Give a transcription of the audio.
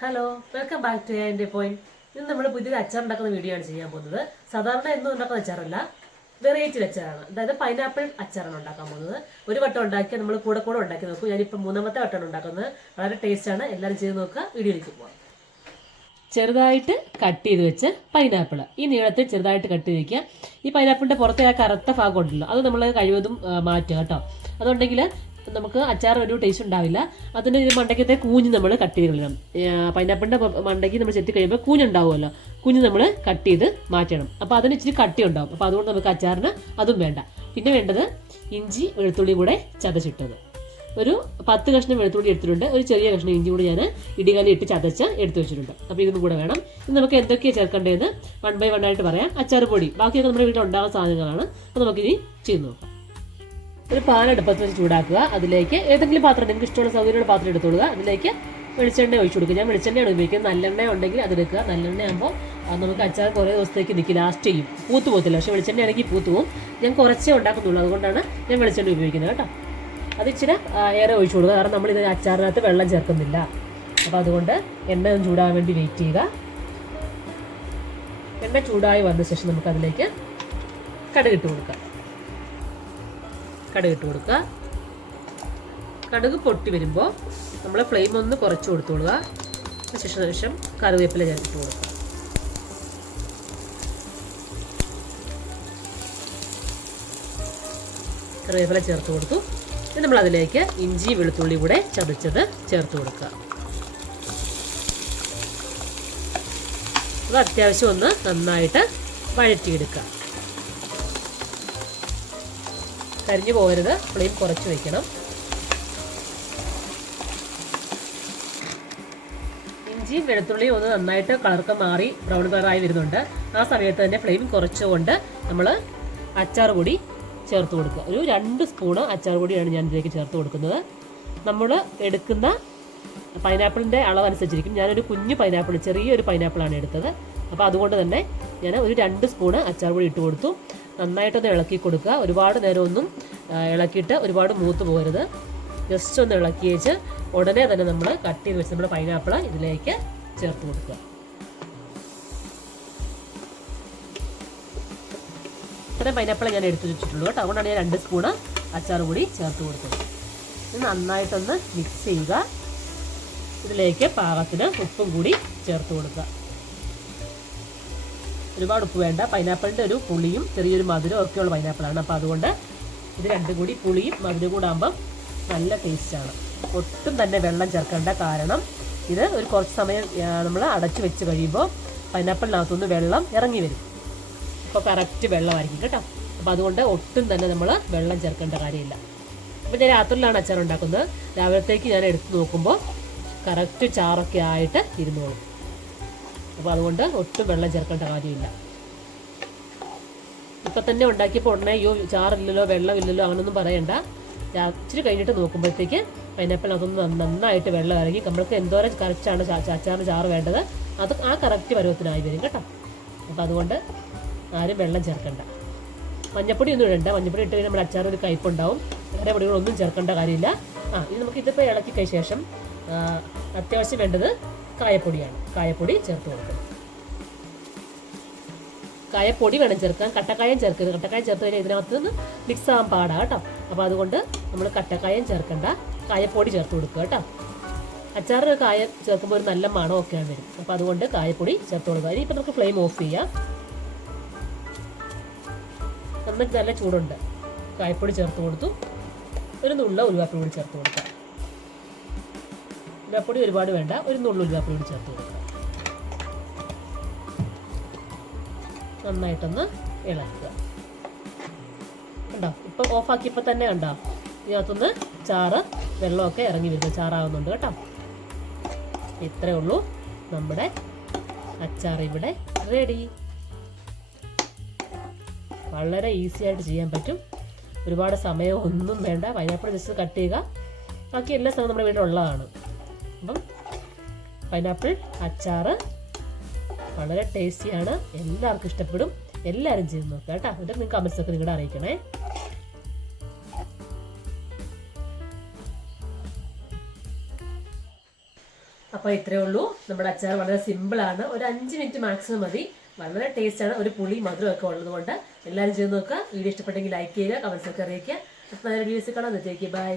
Hello, welcome back to എൻ്റെ point. ഇന്ന് നമ്മൾ പുതിയൊരു അച്ചാർ ഉണ്ടാക്കുന്ന വീഡിയോ ആണ് ചെയ്യാൻ പോകുന്നത്. സാധാരണ എന്നും ഉണ്ടാക്കുന്ന അച്ചാറല്ല, വെറൈറ്റി അച്ചാറാണ്. അതായത് പൈനാപ്പിൾ അച്ചാറാണ് ഉണ്ടാക്കാൻ പോകുന്നത്. ഒരു വട്ടം ഉണ്ടാക്കി നമ്മൾ കൂടെ ഉണ്ടാക്കി നോക്കും. ഞാനിപ്പോൾ മൂന്നാമത്തെ വട്ടമാണ് ഉണ്ടാക്കുന്നത്. വളരെ ടേസ്റ്റാണ്. എല്ലാവരും ചെയ്ത് നോക്കുക. വീഡിയോയിലേക്ക് പോകാം. ചെറുതായിട്ട് കട്ട് ചെയ്ത് വെച്ച് പൈനാപ്പിൾ ഈ നീളത്തിൽ ചെറുതായിട്ട് കട്ട് ചെയ്ത് വയ്ക്കുക. ഈ പൈനാപ്പിളിൻ്റെ പുറത്തെ ആ കറുത്ത ഭാഗം ഉണ്ടല്ലോ, അത് നമ്മൾ കഴിവതും മാറ്റുക കേട്ടോ. അതുണ്ടെങ്കിൽ നമുക്ക് അച്ചാർ ഒരു ടേസ്റ്റ് ഉണ്ടാവില്ല. അതിൻ്റെ ഇത് മണ്ടയ്ക്കത്തെ കൂഞ്ഞ് നമ്മൾ കട്ട് ചെയ്ത് കളയണം. പൈനാപ്പിളിൻ്റെ മണ്ടയ്ക്ക് നമ്മൾ ചെത്തി കഴിയുമ്പോൾ കൂഞ്ഞുണ്ടാവുമല്ലോ, കുഞ്ഞ് നമ്മൾ കട്ട് ചെയ്ത് മാറ്റണം. അപ്പോൾ അതിന് ഇച്ചിരി കട്ടി ഉണ്ടാവും. അപ്പോൾ അതുകൊണ്ട് നമുക്ക് അച്ചാറിന് അതും വേണ്ട. പിന്നെ വേണ്ടത് ഇഞ്ചി വെളുത്തുള്ളി കൂടെ ചതച്ചിട്ടത്. ഒരു 10 കഷ്ണം വെളുത്തുള്ളി എടുത്തിട്ടുണ്ട്. ഒരു ചെറിയ കഷ്ണം ഇഞ്ചി കൂടി ഞാൻ ഇടികലി ഇട്ട് ചതച്ച് എടുത്തു വെച്ചിട്ടുണ്ട്. അപ്പോൾ ഇതും കൂടെ വേണം. ഇത് നമുക്ക് എന്തൊക്കെയാണ് ചേർക്കേണ്ടതെന്ന് 1 by 1 ആയിട്ട് പറയാം. അച്ചാർ പൊടി ബാക്കിയൊക്കെ നമ്മുടെ വീട്ടിൽ ഉണ്ടാകുന്ന സാധനങ്ങളാണ്. അപ്പോൾ നമുക്കിനി ചെയ്ത് നോക്കാം. ഒരു പാൻ അടുപ്പത്ത് വെച്ച് ചൂടാക്കുക. അതിലേക്ക് ഏതെങ്കിലും പാത്രം നിങ്ങൾക്ക് ഇഷ്ടമുള്ള സൗകര്യമുള്ള പാത്രം എടുത്തോളുക. അതിലേക്ക് വെളിച്ചെണ്ണ ഒഴിച്ചു കൊടുക്കുക. ഞാൻ വെളിച്ചെണ്ണയാണ് ഉപയോഗിക്കുന്നത്. നല്ലെണ്ണ ഉണ്ടെങ്കിൽ അതെടുക്കുക. നല്ലെണ്ണ ആകുമ്പോൾ നമുക്ക് അച്ചാർ കുറേ ദിവസത്തേക്ക് നിൽക്കും, ലാസ്റ്റ് ചെയ്യും, പൂത്ത് പോകത്തില്ല. പക്ഷേ വെളിച്ചെണ്ണ ആണെങ്കിൽ പൂത്ത് പോകും. ഞാൻ കുറച്ചേ ഉണ്ടാക്കുന്നുള്ളൂ, അതുകൊണ്ടാണ് ഞാൻ വെളിച്ചെണ്ണ ഉപയോഗിക്കുന്നത് കേട്ടോ. അത് ഇച്ചിരി ഏറെ ഒഴിച്ചു കൊടുക്കുക. കാരണം നമ്മളിത് അച്ചാറിനകത്ത് വെള്ളം ചേർക്കുന്നില്ല. അപ്പോൾ അതുകൊണ്ട് എണ്ണ ഒന്ന് ചൂടാകാൻ വേണ്ടി വെയിറ്റ് ചെയ്യുക. എണ്ണ ചൂടായി വന്ന ശേഷം നമുക്കതിലേക്ക് കടുകിട്ട് കൊടുക്കാം. കടുക് പൊട്ടി വരുമ്പോൾ നമ്മൾ ഫ്ലെയിം ഒന്ന് കുറച്ച് കൊടുത്തോളുക. ശേഷം കറിവേപ്പില ചേർത്തിട്ട് കൊടുക്കുക. കറിവേപ്പില ചേർത്ത് കൊടുത്തു. ഇനി നമ്മളതിലേക്ക് ഇഞ്ചി വെളുത്തുള്ളി കൂടെ ചതച്ചത് ചേർത്ത് കൊടുക്കുക. അത് അത്യാവശ്യം ഒന്ന് നന്നായിട്ട് വഴറ്റിയെടുക്കുക. കരിഞ്ഞു പോകരുത്, ഫ്ലെയിം കുറച്ച് വയ്ക്കണം. ഇഞ്ചിയും വെളുത്തുള്ളിയും ഒന്ന് നന്നായിട്ട് കളർക്ക് മാറി ബ്രൗൺ കളറായി വരുന്നുണ്ട്. ആ സമയത്ത് തന്നെ ഫ്ലെയിം കുറച്ചുകൊണ്ട് നമ്മൾ അച്ചാർ പൊടി ചേർത്ത് കൊടുക്കുക. ഒരു 2 സ്പൂണ് അച്ചാർ പൊടിയാണ് ഞാൻ ഇതിലേക്ക് ചേർത്ത് കൊടുക്കുന്നത്. നമ്മൾ എടുക്കുന്ന പൈനാപ്പിളിൻ്റെ അളവനുസരിച്ചിരിക്കും. ഞാനൊരു കുഞ്ഞു പൈനാപ്പിൾ, ചെറിയൊരു പൈനാപ്പിളാണ് എടുത്തത്. അപ്പോൾ അതുകൊണ്ട് തന്നെ ഞാൻ ഒരു 2 സ്പൂണ് അച്ചാർ പൊടി ഇട്ട് കൊടുത്തു. നന്നായിട്ടൊന്ന് ഇളക്കി കൊടുക്കുക. ഒരുപാട് നേരമൊന്നും ഇളക്കിയിട്ട് ഒരുപാട് മൂത്ത് പോകരുത്. ജസ്റ്റ് ഒന്ന് ഇളക്കി വെച്ച് ഉടനെ തന്നെ നമ്മൾ കട്ട് ചെയ്ത് വെച്ച് നമ്മുടെ പൈനാപ്പിൾ ഇതിലേക്ക് ചേർത്ത് കൊടുക്കുക. ഇത്രയും പൈനാപ്പിൾ ഞാൻ എടുത്ത് വെച്ചിട്ടുള്ളൂ കേട്ടോ. അതുകൊണ്ടാണ് ഞാൻ 2 സ്പൂണ് അച്ചാർ പൊടി ചേർത്ത് കൊടുത്തത്. ഇത് നന്നായിട്ടൊന്ന് മിക്സ് ചെയ്യുക. ഇതിലേക്ക് പാകത്തിന് ഉപ്പും കൂടി ചേർത്ത് കൊടുക്കുക. ഒരുപാട് ഉപ്പ് വേണ്ട. പൈനാപ്പിളിൻ്റെ ഒരു പുളിയും ചെറിയൊരു മധുരവും ഒക്കെയുള്ള പൈനാപ്പിളാണ്. അപ്പോൾ അതുകൊണ്ട് ഇത് രണ്ടും കൂടി, പുളിയും മധുരവും കൂടെ ആകുമ്പം നല്ല ടേസ്റ്റാണ്. ഒട്ടും തന്നെ വെള്ളം ചേർക്കേണ്ട. കാരണം ഇത് ഒരു കുറച്ച് സമയം നമ്മൾ അടച്ച് വെച്ച് കഴിയുമ്പോൾ പൈനാപ്പിളിനകത്തുനിന്ന് വെള്ളം ഇറങ്ങി വരും. അപ്പോൾ കറക്റ്റ് വെള്ളമായിരിക്കും കേട്ടോ. അപ്പോൾ അതുകൊണ്ട് ഒട്ടും തന്നെ നമ്മൾ വെള്ളം ചേർക്കേണ്ട കാര്യമില്ല. അപ്പോൾ ഞാൻ രാത്രിയിലാണ് അച്ചാർ ഉണ്ടാക്കുന്നത്. രാവിലത്തേക്ക് ഞാൻ എടുത്ത് നോക്കുമ്പോൾ കറക്റ്റ് ചാറൊക്കെ ആയിട്ട് ഇരുന്നോളും. അപ്പോൾ അതുകൊണ്ട് ഒട്ടും വെള്ളം ചേർക്കേണ്ട കാര്യമില്ല. ഇപ്പം തന്നെ ഉണ്ടാക്കിയപ്പോൾ ഉടനെ അയ്യോ ചാറില്ലല്ലോ, വെള്ളമില്ലല്ലോ അങ്ങനൊന്നും പറയണ്ട. ഇച്ചിരി കഴിഞ്ഞിട്ട് നോക്കുമ്പോഴത്തേക്ക് പൈനാപ്പിളിനകത്തൊന്ന് നന്നായിട്ട് വെള്ളം ഇറങ്ങി നമ്മൾക്ക് എന്തോരം കറക്റ്റാണ് അച്ചാറിന് ചാറ് വേണ്ടത് അത് ആ കറക്റ്റ് പരുവത്തിനായി വരും കേട്ടോ. അപ്പോൾ അതുകൊണ്ട് ആരും വെള്ളം ചേർക്കണ്ട. മഞ്ഞപ്പൊടി ഒന്നും ഇടണ്ട. മഞ്ഞപ്പൊടി ഇട്ട് കഴിഞ്ഞാൽ നമ്മുടെ അച്ചാറൊരു കയ്പുണ്ടാവും. വേറെ പൊടികളൊന്നും ചേർക്കേണ്ട കാര്യമില്ല. ഇനി നമുക്ക് ഇതിപ്പോൾ ഇളക്കി കഴിഞ്ഞ ശേഷം അത്യാവശ്യം വേണ്ടത് കായപ്പൊടിയാണ്. കായപ്പൊടി ചേർത്ത് കൊടുക്കണം. കായപ്പൊടി വേണം ചേർക്കാൻ. കട്ടക്കായം ചേർക്കരുത്. കട്ടക്കായം ചേർത്ത് കഴിഞ്ഞാൽ ഇതിനകത്ത് നിന്ന് മിക്സ് ആകാൻ പാടാണ് കേട്ടോ. അപ്പോൾ അതുകൊണ്ട് നമ്മൾ കട്ടക്കായം ചേർക്കണ്ട, കായപ്പൊടി ചേർത്ത് കൊടുക്കുക കേട്ടോ. അച്ചാറിന് കായം ചേർക്കുമ്പോൾ ഒരു നല്ല മണമൊക്കെയാണ് വരും. അപ്പോൾ അതുകൊണ്ട് കായപ്പൊടി ചേർത്ത് കൊടുക്കുക. ഇനിയിപ്പോൾ നമുക്ക് ഫ്ലെയിം ഓഫ് ചെയ്യാം. നന്നായിട്ട് നല്ല ചൂടുണ്ട്. കായപ്പൊടി ചേർത്ത് കൊടുത്തു. ഒരു നുള്ള ഉലുവാപ്പൊടി കൂടി ചേർത്ത് കൊടുക്കുക. ഉലുവാപ്പൊടി ഒരുപാട് വേണ്ട. ഒരു നുള്ള ഉലുവാപ്പൊടി കൂടി ചേർത്ത് കൊടുക്കുക. നന്നായിട്ടൊന്ന് ഇളക്കുക. കണ്ടോ, ഇപ്പം ഓഫാക്കിയപ്പോൾ തന്നെ കണ്ടോ ഇതിനകത്തൊന്ന് ചാറ് വെള്ളമൊക്കെ ഇറങ്ങി വരുന്നു, ചാറാവുന്നുണ്ട് കേട്ടോ. ഇത്രയേ ഉള്ളൂ. നമ്മുടെ അച്ചാർ ഇവിടെ റെഡി. വളരെ ഈസി ആയിട്ട് ചെയ്യാൻ പറ്റും. ഒരുപാട് സമയം ഒന്നും വേണ്ട. പൈനാപ്പിൾ ജസ്റ്റ് കട്ട് ചെയ്യുക. ബാക്കി എല്ലാ സമയവും നമ്മുടെ വീട്ടിലുള്ളതാണ്. അപ്പം പൈനാപ്പിൾ അച്ചാർ വളരെ ടേസ്റ്റിയാണ്. എല്ലാവർക്കും ഇഷ്ടപ്പെടും. എല്ലാവരും ചെയ്ത് നോക്കുക കേട്ടോ. എന്നിട്ട് നിങ്ങൾക്ക് കമൻസൊക്കെ നിങ്ങളുടെ അറിയിക്കണേ. അപ്പോൾ ഇത്രയേ ഉള്ളൂ. നമ്മുടെ അച്ചാർ വളരെ സിമ്പിളാണ്. ഒരു 5 മിനിറ്റ് മാക്സിമം മതി. വളരെ ടേസ്റ്റാണ്. ഒരു പുളി മധുരം ഒക്കെ ഉള്ളത് കൊണ്ട് എല്ലാവരും ചെയ്ത് നോക്കുക. വീഡിയോ ഇഷ്ടപ്പെട്ടെങ്കിൽ ലൈക്ക് ചെയ്യുക, കമൻസ് ഒക്കെ അറിയിക്കുക. അപ്പോൾ നല്ല വീഡിയോസ് കാണാൻ. ബൈ.